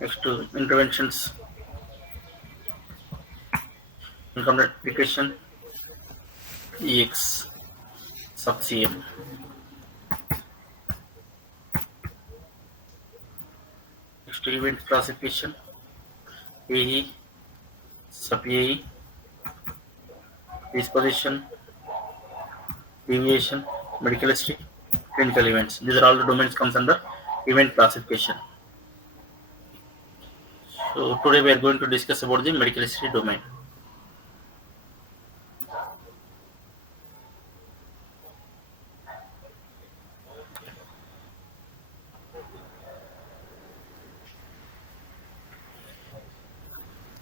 Next to interventions, income application, EX sub CM. Next to event classification, AE sub AE, disposition, deviation, medical history, clinical events. These are all the domains comes under event classification. So today we are going to discuss about the medical history domain.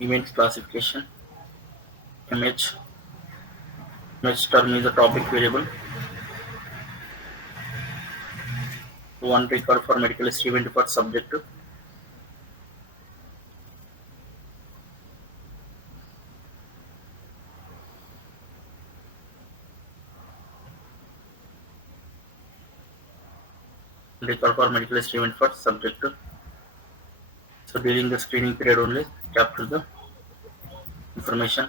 Event classification, image. Image term is a topic variable. One record for medical history event for subject. Record for medical history event for subject. So during the screening period only, capture the information.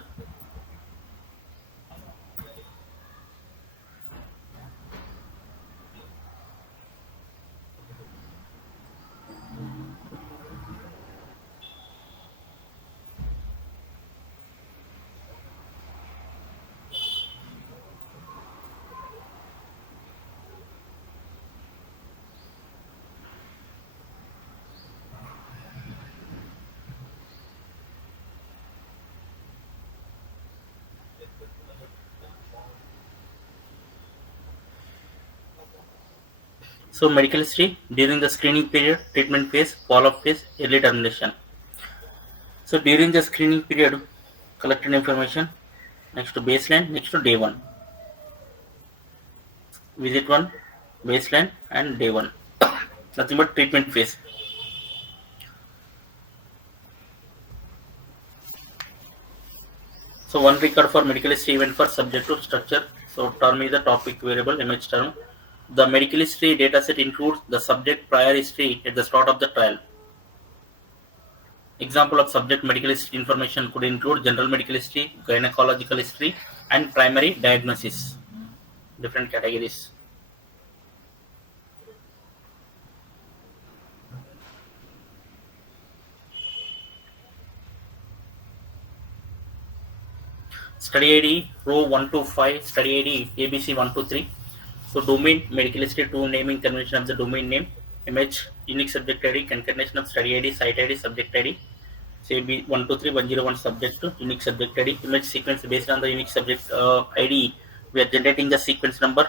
So medical history during the screening period, treatment phase, follow-up phase, early termination. So during the screening period, collected information. Next to baseline, next to day one. Visit one, baseline, and day one. Nothing but treatment phase. So one record for medical history event for subject to structure. So term is the topic variable, image term. The medical history dataset includes the subject prior history at the start of the trial. Example of subject medical history information could include general medical history, gynecological history, and primary diagnosis. Different categories. Study ID row 125, study ID ABC 123. So domain medical history to naming convention of the domain name, image unique subject ID, concatenation of study ID, site ID, subject ID. Say B 123.101 subject to unique subject ID, image sequence based on the unique subject ID. We are generating the sequence number.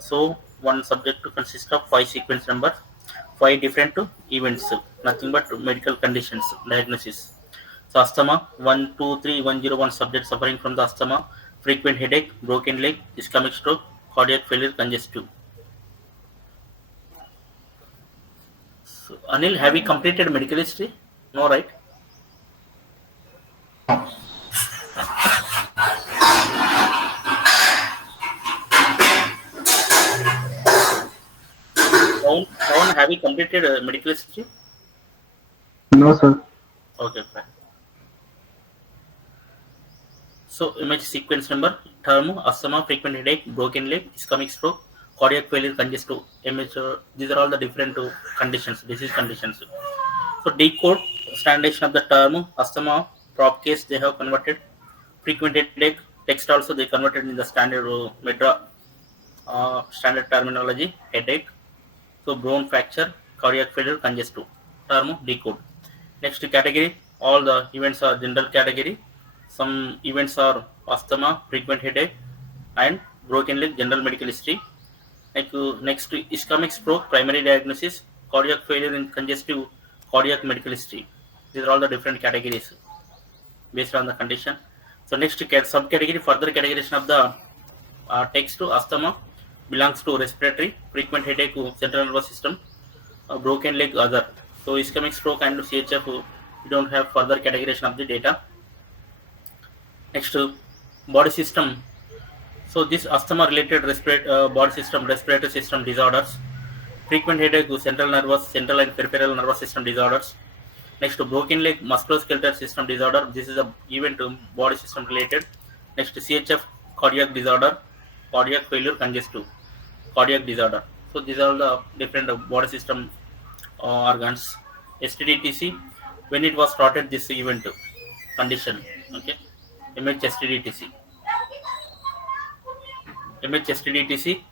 So one subject to consist of 5 sequence numbers, 5 different events, nothing but medical conditions, diagnosis. So asthma 123.101 subject suffering from the asthma, frequent headache, broken leg, ischemic stroke, cardiac failure, congestive. So Anil, have you completed medical history? No, right? Ron, have you completed medical history? No, sir. Okay, fine. So image sequence number, term, asthma, frequent headache, broken leg, ischemic stroke, cardiac failure, congestive. Image, these are all the different conditions, disease conditions. So decode standardization of the term, asthma, prop case they have converted, frequent headache, text also they converted in the standard MEDRA standard terminology, headache. So bone fracture, cardiac failure, congestive. Term decode. Next category, all the events are general category. Some events are asthma, frequent headache, and broken leg, general medical history. Next ischemic stroke, primary diagnosis, cardiac failure in congestive, cardiac medical history. These are all the different categories based on the condition. So next subcategory, further categorization of the text to asthma belongs to respiratory, frequent headache to central nervous system, broken leg other. So ischemic stroke and CHF we don't have further categorization of the data. Next body system. So this asthma related body system, respiratory system disorders, frequent headache to central and peripheral nervous system disorders, Next, broken leg musculoskeletal system disorder. This is a event body system related. Next, CHF cardiac disorder, cardiac failure congestive, cardiac disorder. So these are the different body system organs. STDTC, when it was started this event condition. Okay, MHSTDTC, MHSTDTC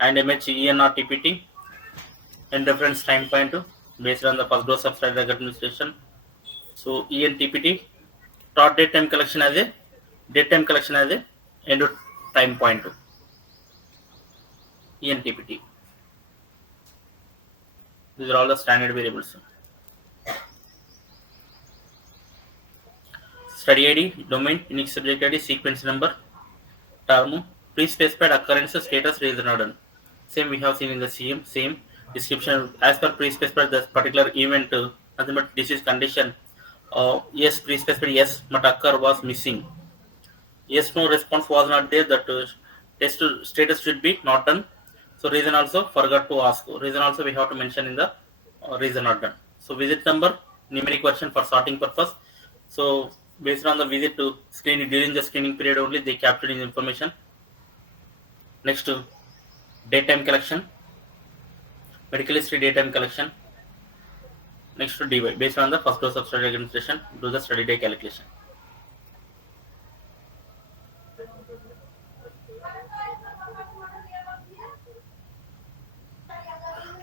and MHENRTPT in reference time point based on the first dose of steroid administration. So ENTPT start date time collection as a end time point. ENTPT. These are all the standard variables. Study ID, domain, unique subject ID, sequence number, term, pre-specified occurrence, status, reason order. Same we have seen in the same description as per pre-specified the particular event, nothing but disease condition. Yes, pre-specified yes, but occur was missing. Yes, no response was not there. That test status should be not done. So reason also forgot to ask. Reason also we have to mention in the reason not done. So visit number numeric version for sorting purpose. So based on the visit to screening during the screening period only they captured in information. Next daytime collection, medical history daytime collection. Next to DY based on the first dose of study administration do the study day calculation.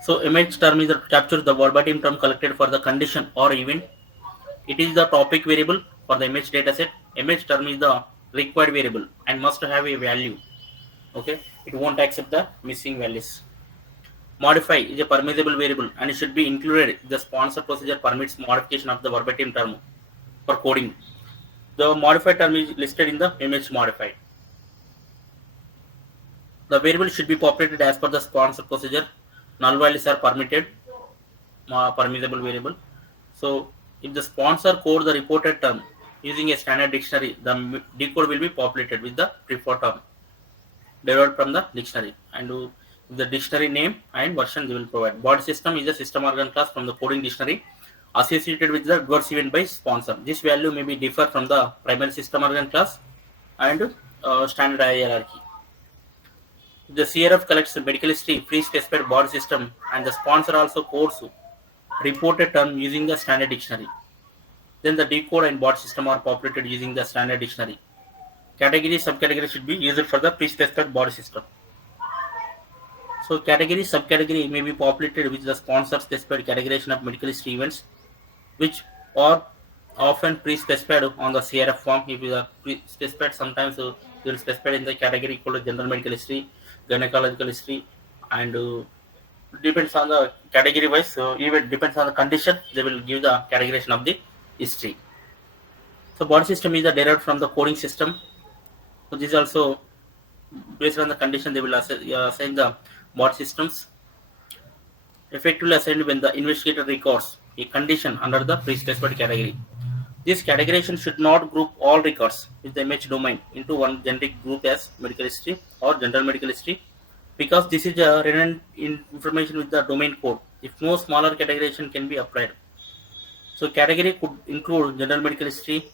So image term is the capture the verbatim term collected for the condition or event. It is the topic variable for the image dataset. Image term is the required variable and must have a value. Okay, it won't accept the missing values. Modify is a permissible variable and it should be included if the sponsor procedure permits modification of the verbatim term for coding. The modified term is listed in the image modified. The variable should be populated as per the sponsor procedure. Null values are permitted, permissible variable. So if the sponsor code the reported term using a standard dictionary, the decode will be populated with the preferred term derived from the dictionary, and the dictionary name and version they will provide. Body system is a system organ class from the coding dictionary associated with the adverse event by sponsor. This value may be differ from the primary system organ class and standard hierarchy. The CRF collects the medical history, pre-specified body system, and the sponsor also codes reported term using the standard dictionary. Then the decode and body system are populated using the standard dictionary. Category, subcategory should be used for the pre-specified body system. So category, subcategory may be populated with the sponsor specified categorization of medical history events, which are often pre-specified on the CRF form. If you are pre-specified, sometimes you will specify in the category called general medical history, gynecological history, and depends on the category wise. So even depends on the condition, they will give the categorization of the history. So body system is derived from the coding system. So this is also based on the condition they will assign the body systems effectively assigned when the investigator records a condition under the pre-specified category. This categorization should not group all records with the image domain into one generic group as medical history or general medical history, because this is a redundant information with the domain code. If no smaller categorization can be applied. So category could include general medical history,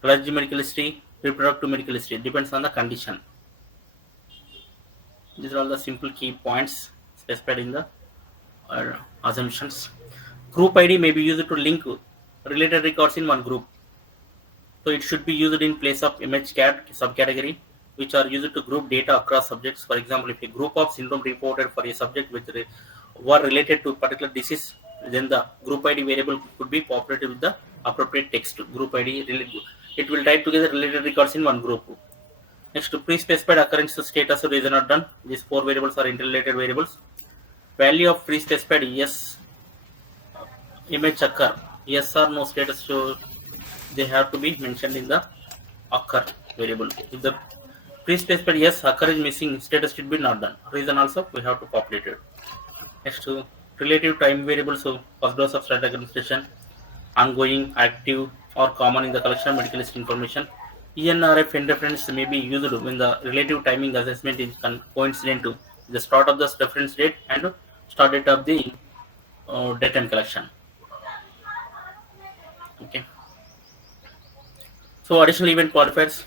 clergy medical history, reproductive medical history. Depends on the condition. These are all the simple key points specified in the assumptions. Group ID may be used to link related records in one group. So it should be used in place of image cat subcategory, which are used to group data across subjects. For example, if a group of syndrome reported for a subject which were related to a particular disease, then the group ID variable could be populated with the appropriate text. Group ID, it will type together related records in one group. Next, pre-specified occurrence status reason are done. These four variables are interrelated variables. Value of pre-specified yes, image occur, yes or no status, so they have to be mentioned in the occur variable. If the pre-specified yes occur is missing, status should be not done. Reason also we have to populate it. Next, relative time variable. So first dose of steroid administration, ongoing, active, or common in the collection of medical history information. ENRF reference may be used when the relative timing assessment is coincident to the start of the reference date and start date of the daytime collection. Okay. So additional event qualifiers: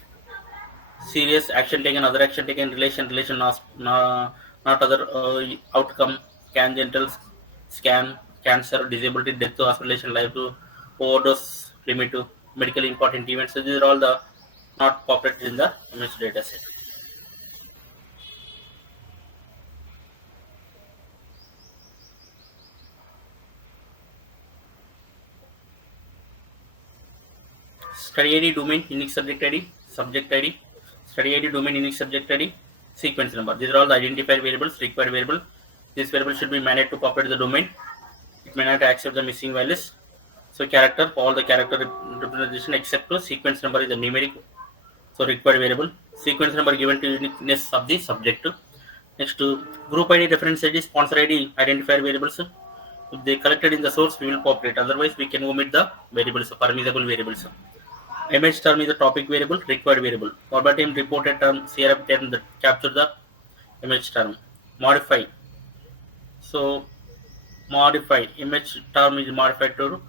serious action taken, other action taken, relation not other outcome, can genitals, scan, cancer, disability, death to hospitalization, life to overdose, limit to medically important events. So these are all the not populated in the image data set. Study ID, domain, unique subject ID, study ID, domain, unique subject ID, sequence number. These are all the identifier variables, required variable. This variable should be managed to populate the domain. It may not accept the missing values. So character, all the character representation except to sequence number is a numeric, so required variable. Sequence number given to uniqueness of the subject. Next to group ID, reference ID, sponsor ID, identifier variables. If they collected in the source, we will populate. Otherwise, we can omit the variables, permissible variables. Image term is a topic variable, required variable. Verbatim reported term, CRF term that capture the image term. Modify. So modify image term is modified to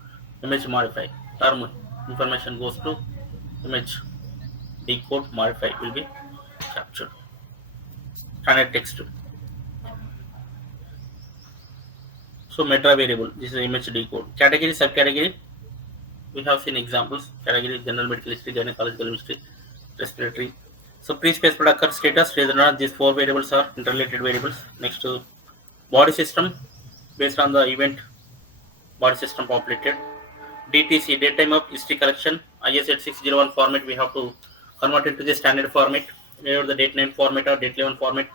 image modify. Term information goes to image decode modify will be captured. Standard text. So meta variable. This is image decode. Category subcategory. We have seen examples. Category general medical history, gynecological history, respiratory. So pre-specified occur status. Whether or not these four variables are interrelated variables. Next to body system, based on the event body system populated. DTC, date time of history collection, ISA 601 format we have to convert into the standard format, wherever the date name format or date 11 format,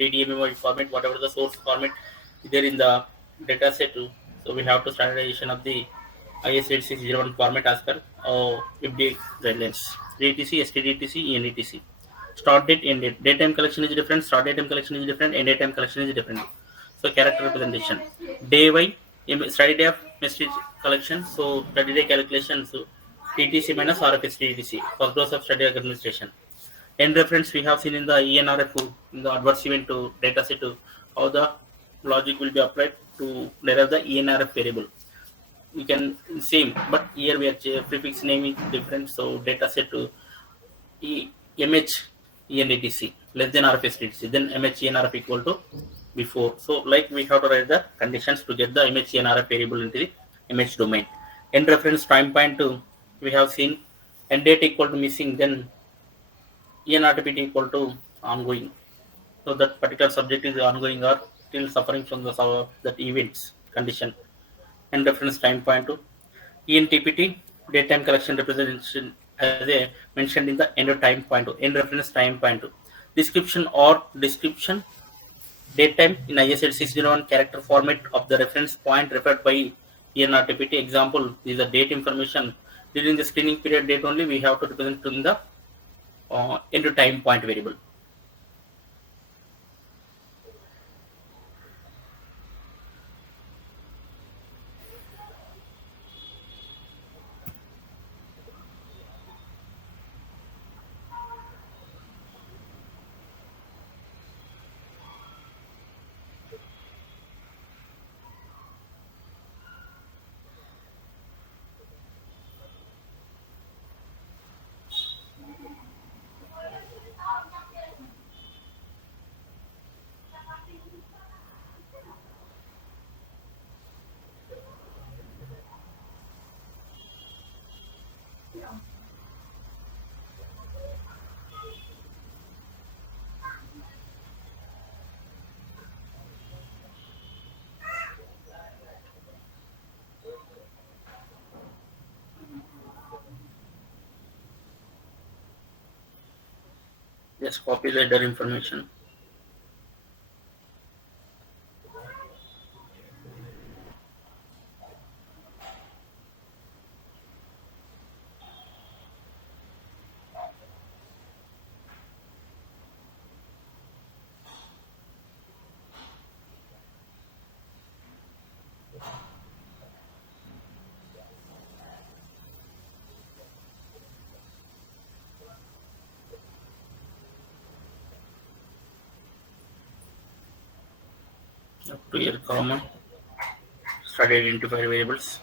DDMMY format, whatever the source format there in the data set. So we have to standardization of the ISA 601 format as per FD guidelines. DTC, STDTC, ENDTC. Start date, end date. Date time collection is different, start date time collection is different, end date time collection is different. So character representation. Day by study day of message collection. So study day calculation. So TTC minus RFS TTC. First dose of study administration. End reference we have seen in the ENRF in the adverse event to data set to how the logic will be applied to derive the ENRF variable. You can same, but here we are prefix name is different. So data set to MH ENDTC less than RFS TTC, then MH ENRF equal to before. So like we have to write the conditions to get the MH ENRF variable into the MH domain. End reference time point to we have seen end date equal to missing, then ENRTPT equal to ongoing. So that particular subject is ongoing or still suffering from the that events condition. End reference time point to ENTPT date time collection representation as a mentioned in the end of time point to end reference time point to description or description date time in ISL 601 character format of the reference point referred by ENRTPT. Example is the date information during the screening period date only we have to represent in the end of time point variable. Just copy the header information. Up to your common study identifier variables.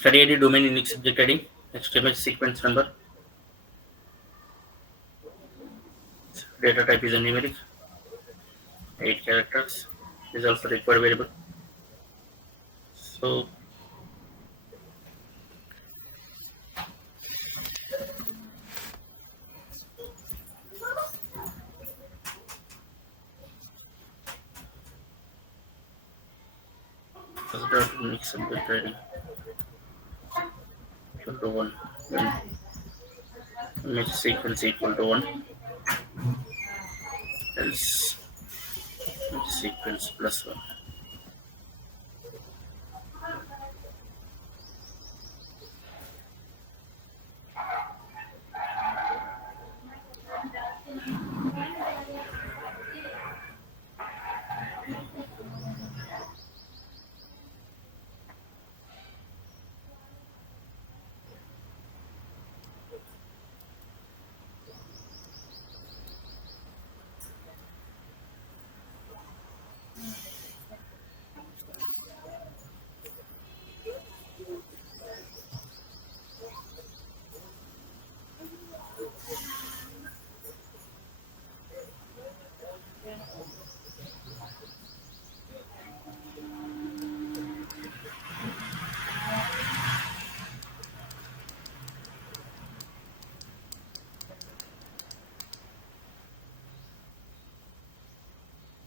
Study ID, domain, unique subject ID. Next image sequence number. Data type is a numeric. 8 characters. Is also required variable. So consider unique subject ID equal to 1. When image sequence equal to 1, else image sequence plus 1.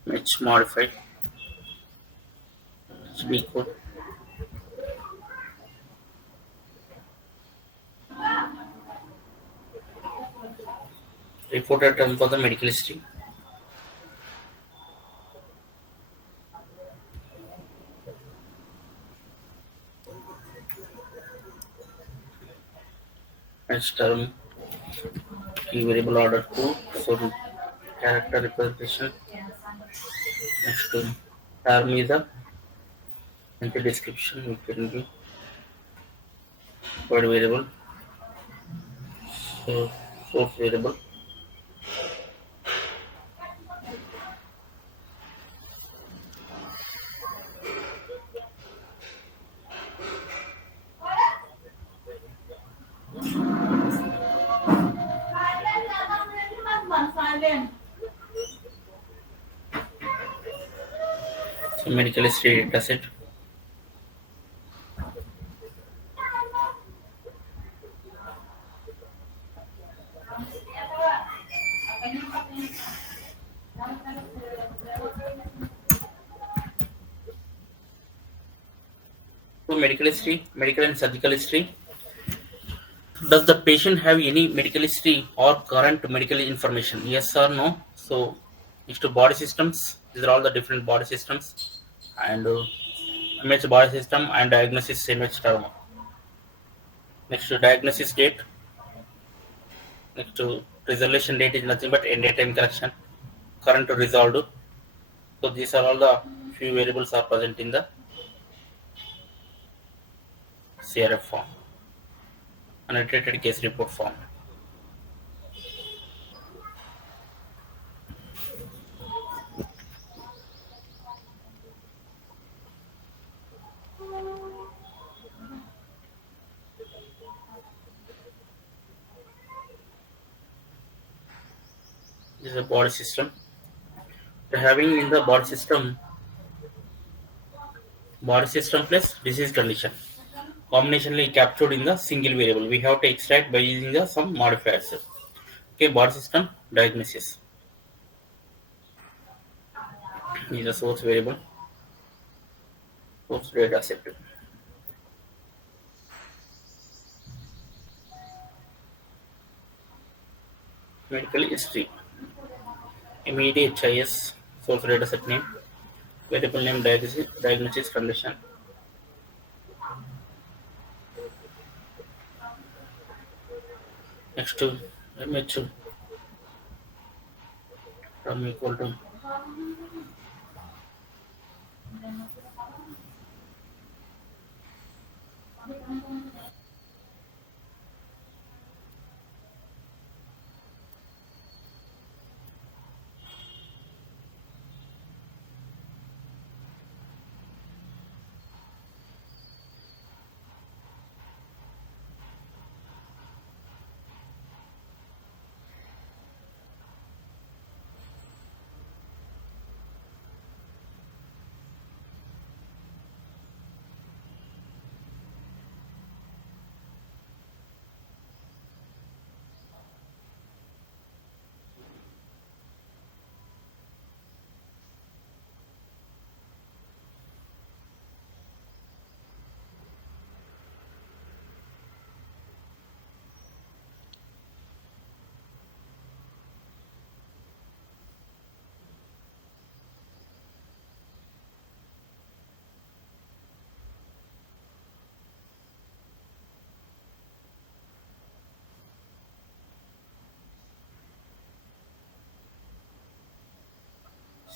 Image modified. Decode. Reported term for the medical history. Next term key variable order 2. So character representation. Next term is a entry description. We can be word variable. So source variable. So medical history dataset. So medical history, medical and surgical history. Does the patient have any medical history or current medical information? Yes or no? So next to body systems. These are all the different body systems and image body system and diagnosis image term. Next to diagnosis date. Next to resolution date is nothing but end time correction. Current resolved. So these are all the few variables are present in the CRF form, annotated case report form. This is a body system. So having in the body system plus disease condition. Combinationally captured in the single variable. We have to extract by using the some modifiers. Okay, body system diagnosis is a source variable, source data set. Medical history, immediate HIS, source data set name, variable name diagnosis condition. Next to image term equal to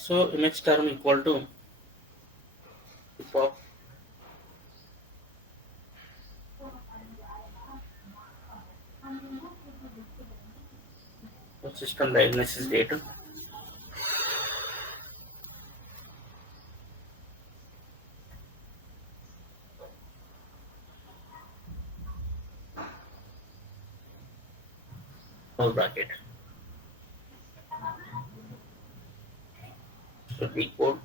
So image term equal to for system diagnosis data. Whole bracket. So decode,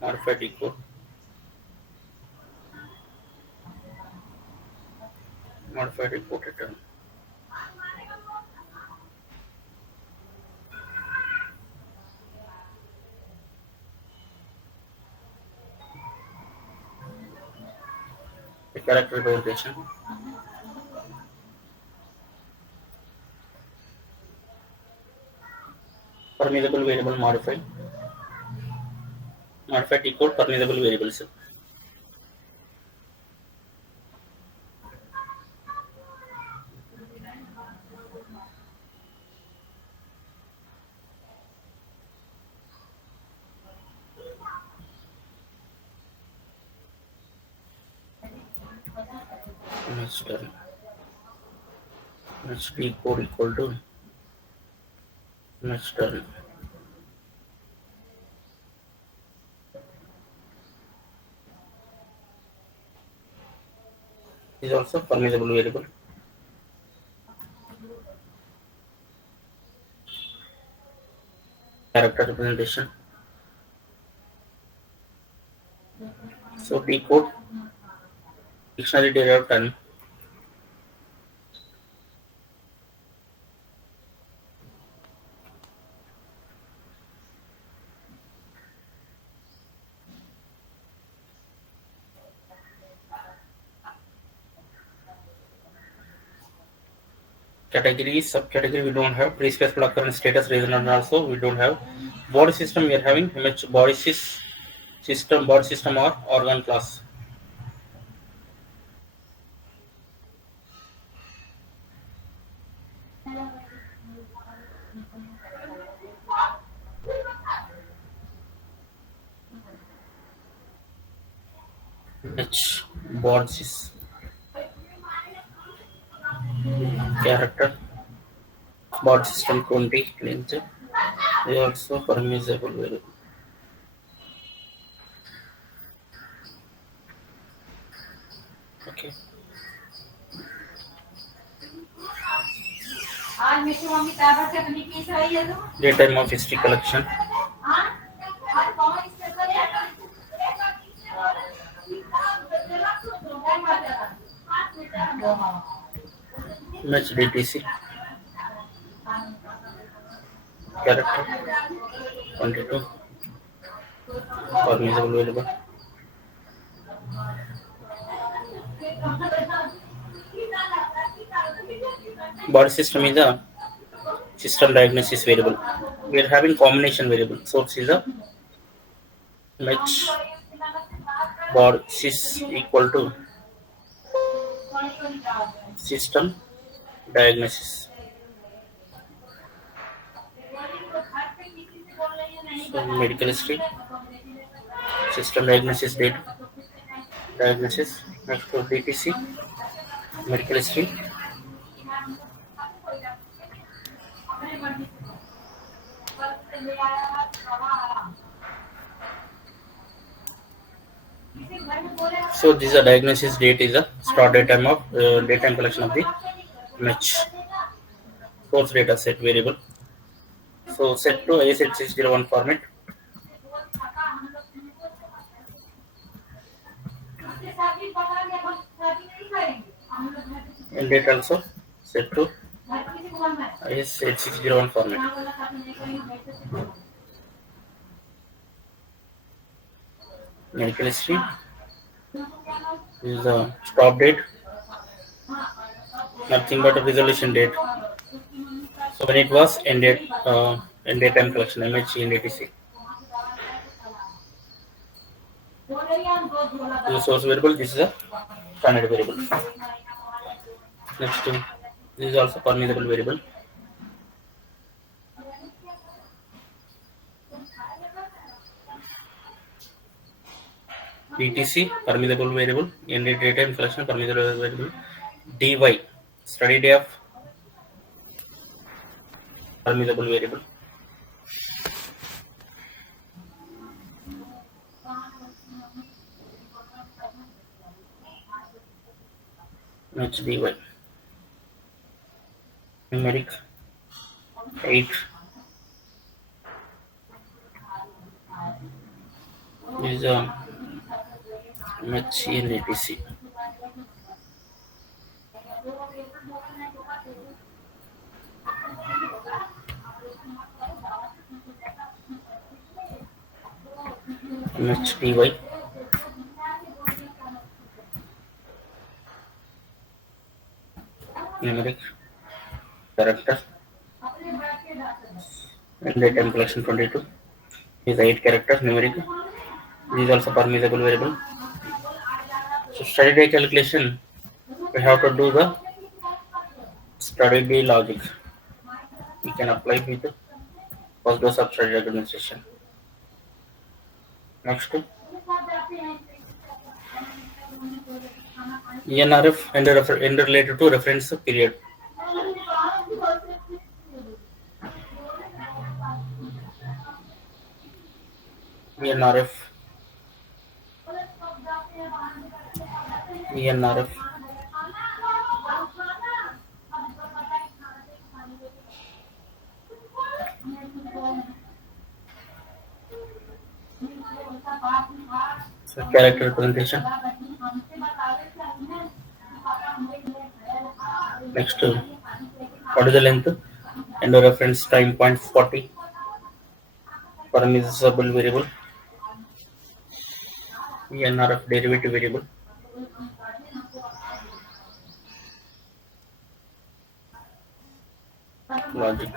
modify decode, modify decode return. The character representation. Permissible variable modify. Modify decode permissible variables. Image term. Image decode equal to image term. Is also permissible variable. Character representation. So decode dictionary derived term. Categories, subcategory we don't have. Pre-specified occurrence status reason and also we don't have. Body system we are having image body system, body system or organ class. H body character body system 20 length. They also permissible variable. Okay. Daytime of history collection. Image DTC character 22 permissible variable. Body system is a system diagnosis variable. We are having combination variable. Source is a image body sys equal to system diagnosis. So medical history, system diagnosis data, diagnosis. Next to DTC, medical history. So this is a diagnosis date is a start date time of daytime collection of the image. Source data set variable. So set to AZ601 format. And date also set to AZ601 format. Medical history is the stop date, nothing but a resolution date. So when it was ended in daytime collection image in ATC. This is source variable, this is a standard variable. Next this is also permissible variable. ETC permissible variable, end data and collection permissible variable, DY study day of permissible variable, HDY numeric 8 is MH and ETC. MHDY numeric character and data and collection 22 is 8 characters numeric. This is also permissible variable. So study day calculation, we have to do the study day logic. We can apply with the first dose of study administration. Next, ENRF and related to reference period. ENRF, ENRF, so character representation. Next, what is the length? And the reference time point 40. Permissible variable. ENRF derivative variable. Logic.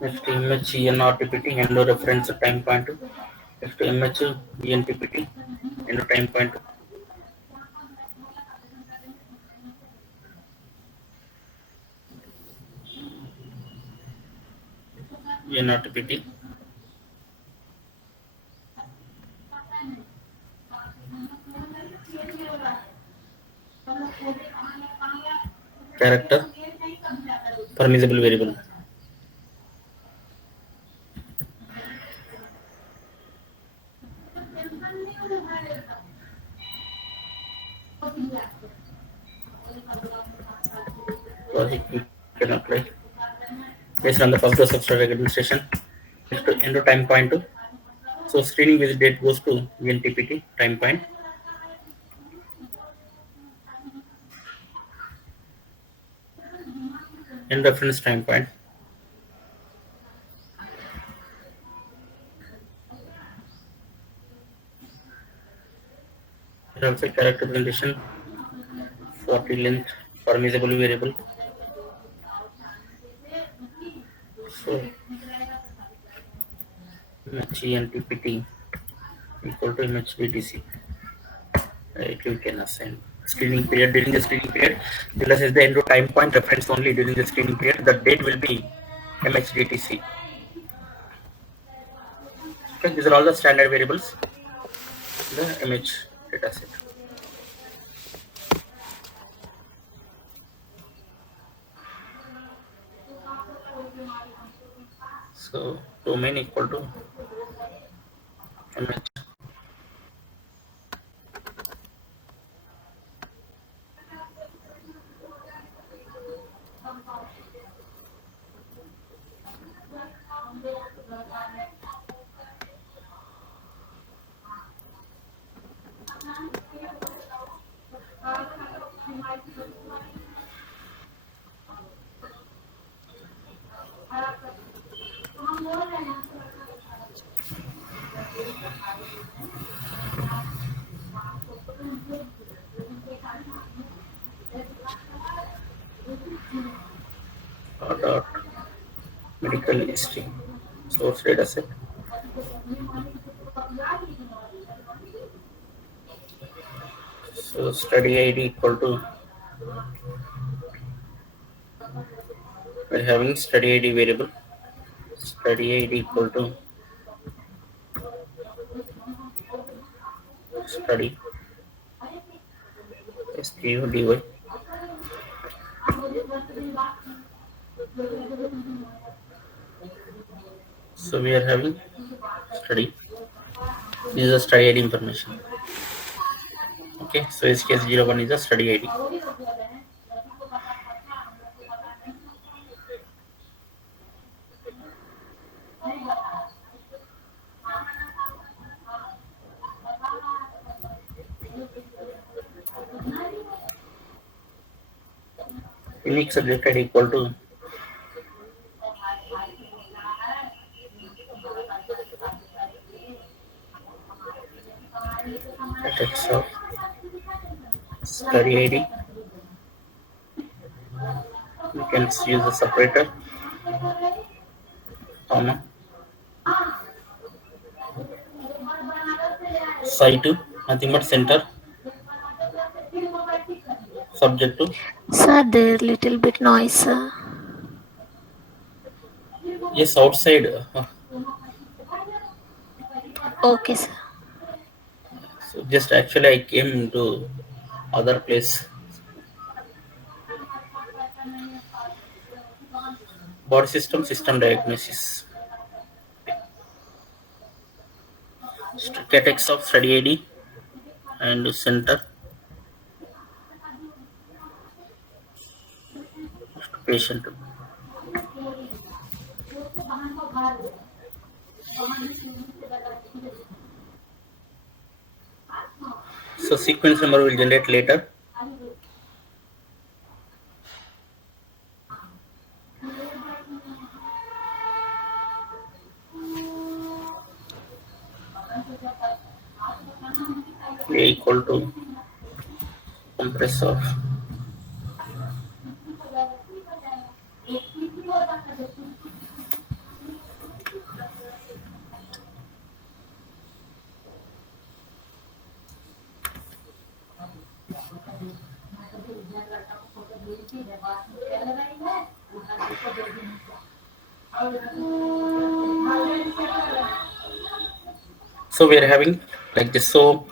Next, image ENRTPT and the reference time point. Next, image ENTPT and the time point. ENRTPT. Character. Permissible variable. Logic we can apply based on the first dose of study administration. Next, end time point. So screening visit date goes to ENTPT time point. And reference time point. Also character representation 40 length permissible variable. So MHENTPT equal to MHDTC. Right, you can assign screening period during the screening period. Plus is the end of time point reference only during the screening period. The date will be MHDTC. Okay, these are all the standard variables in the image dataset. So domain equal to image. Dot medical history source data set. So study ID equal to, we're having study ID variable. study ID equal to study SQDY. So we are having study. This is a study ID information. Okay, so SKS01 is a study ID. Unique subject ID equal to text of study ID. We can use a separator, comma, psi to nothing but center, subject to Sir, there little bit noise, sir. yes outside. Okay, sir. So just actually I came to other place. Body system, system diagnosis. Catex of study ID and center patient. So sequence number will generate later. A equal to compress of so we are having like this. So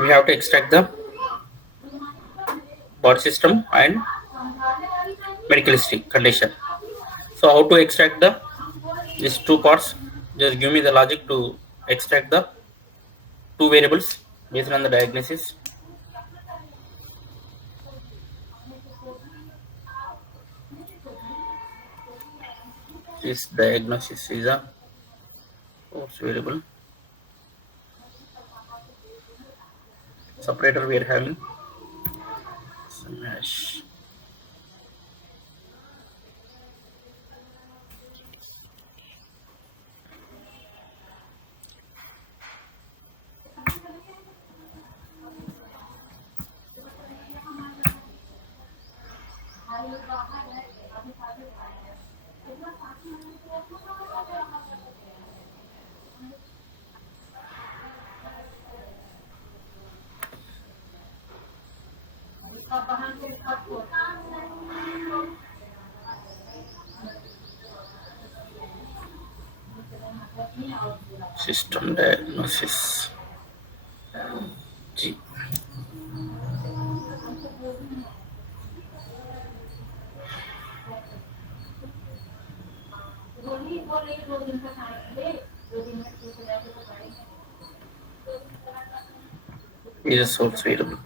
we have to extract the body system and medical history condition. So how to extract the these two parts? Just give me the logic to extract the two variables based on the diagnosis. This diagnosis is a source variable. Separator we are having smash system diagnosis G. Is a source variable.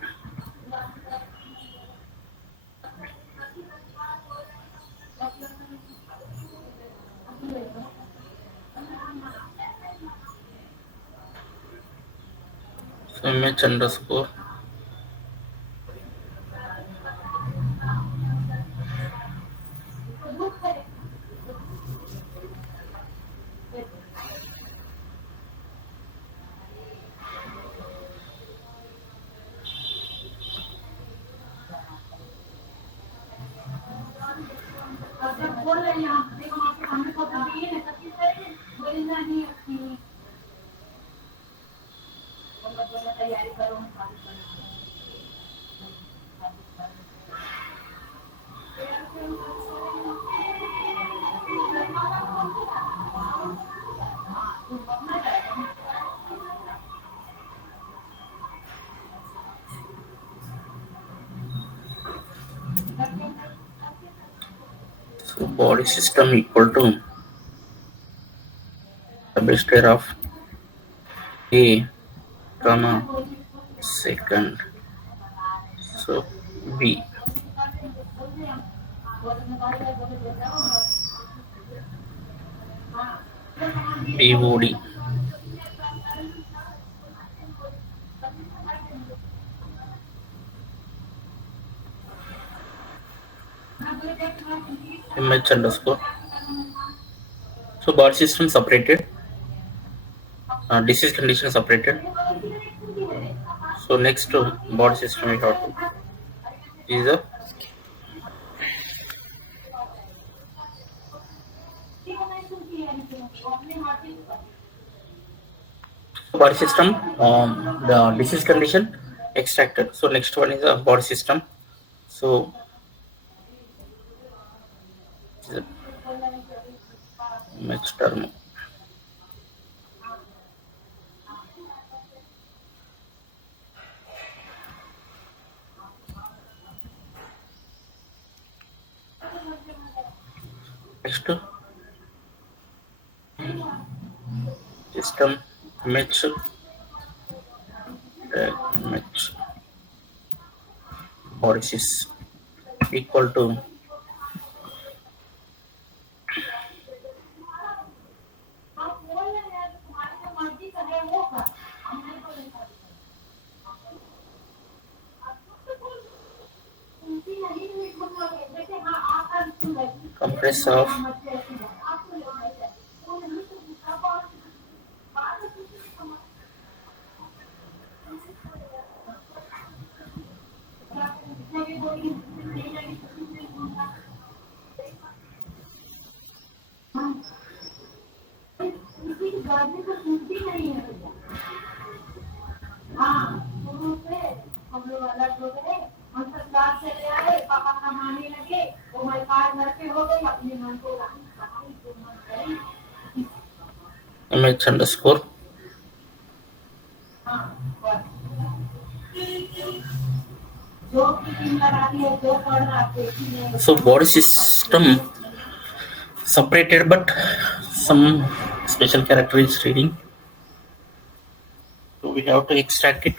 So image underscore body system equal to the base pair of A, comma, second. So B. BOD. MH underscore. So body system separated. Disease condition separated. So next to body system we have to is a body system, the disease condition extracted. So next one is a body system. So next term. Next system image, image body is equal to compress of image underscore. So body system separated, but some special character is reading. So we have to extract it.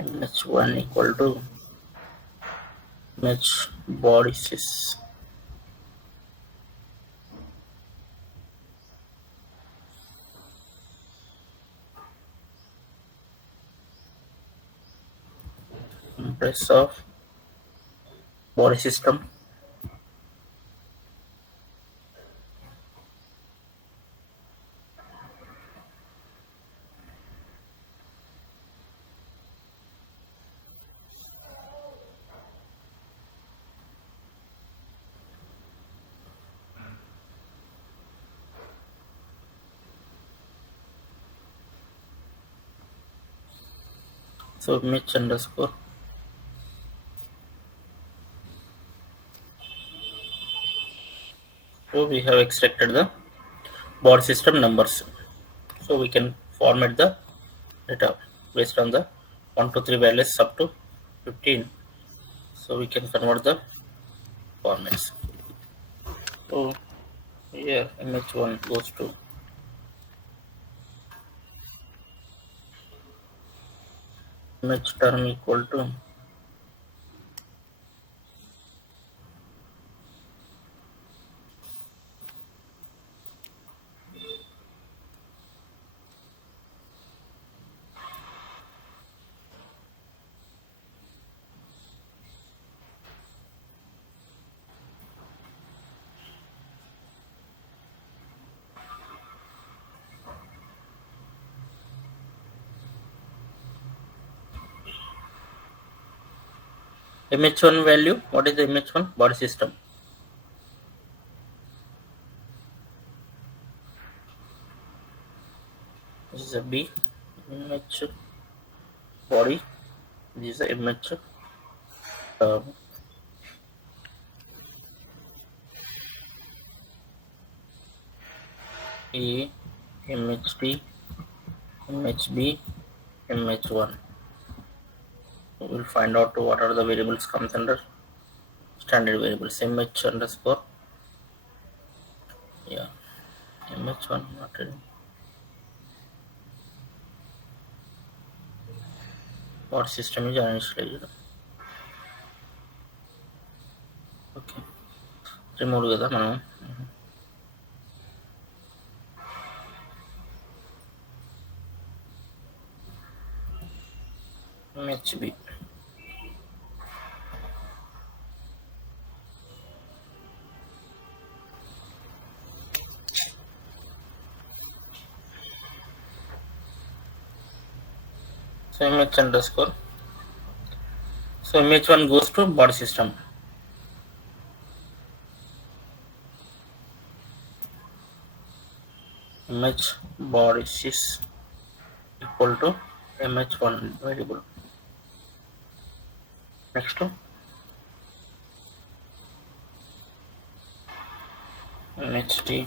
MH1 equal to image body sys. Compress of body system. So image underscore. So we have extracted the body system numbers. So we can format the data based on the 1 to 3 values up to 15. So we can convert the formats. So here image1 goes to image term equal to image1 value. What is the image1? Body system. This is a B image body. This is a image term. A, MHD, MHB, MH1. We will find out what are the variables comes under standard variables. MH underscore, yeah, MH1 not ready. What system is initialized? Okay, remove కదా మనం MHB. So MH underscore. So MH1 goes to body system. MH body sys equal to MH1 variable. Next to MHD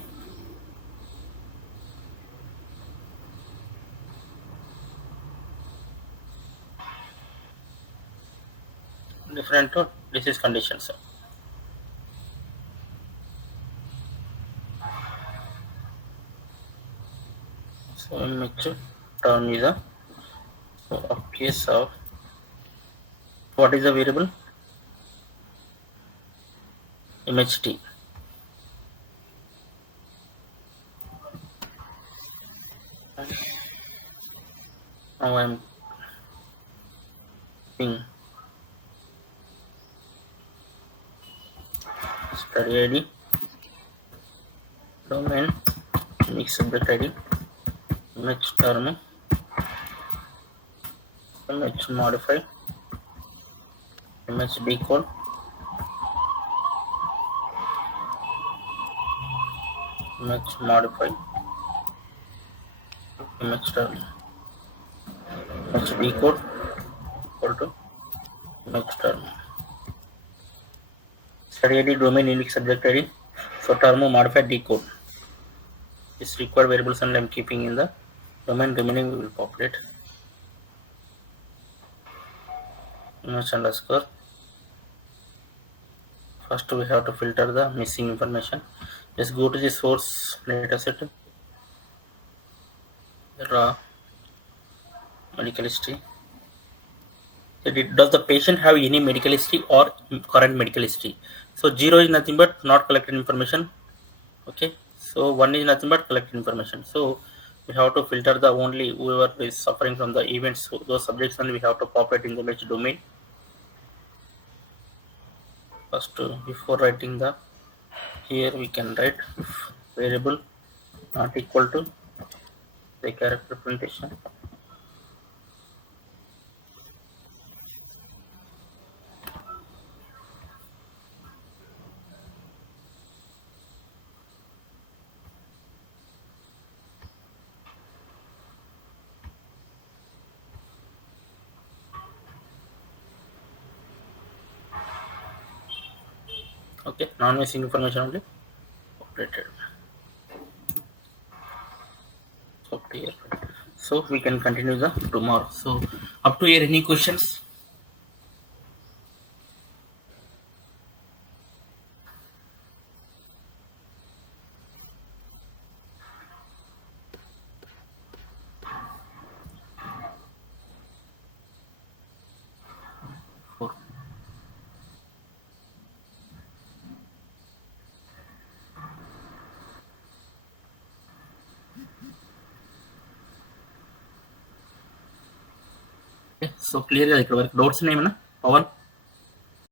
different to disease conditions. So MH term is a so a case of what is the variable MHT. Now I am ping study ID, domain, unique subject ID, MH term, MH modify, MH decode, MH modify, MH term, MH decode equal to MH term. Study ID, domain, unique subject ID. So term modify decode. This required variables and I am keeping in the domain. Remaining we will populate. MH underscore. First we have to filter the missing information. Just go to the source dataset, raw medical history. Does the patient have any medical history or current medical history? So 0 is nothing but not collected information. Okay, so 1 is nothing but collected information. So we have to filter the only whoever is suffering from the events. So those subjects and we have to populate in the image domain. First, before writing the here we can write if variable not equal to the character representation. Okay, non-missing information only populated. So here, so we can continue the tomorrow. So up to here, any questions? Four. Okay, so clear like work dots name na Pawan.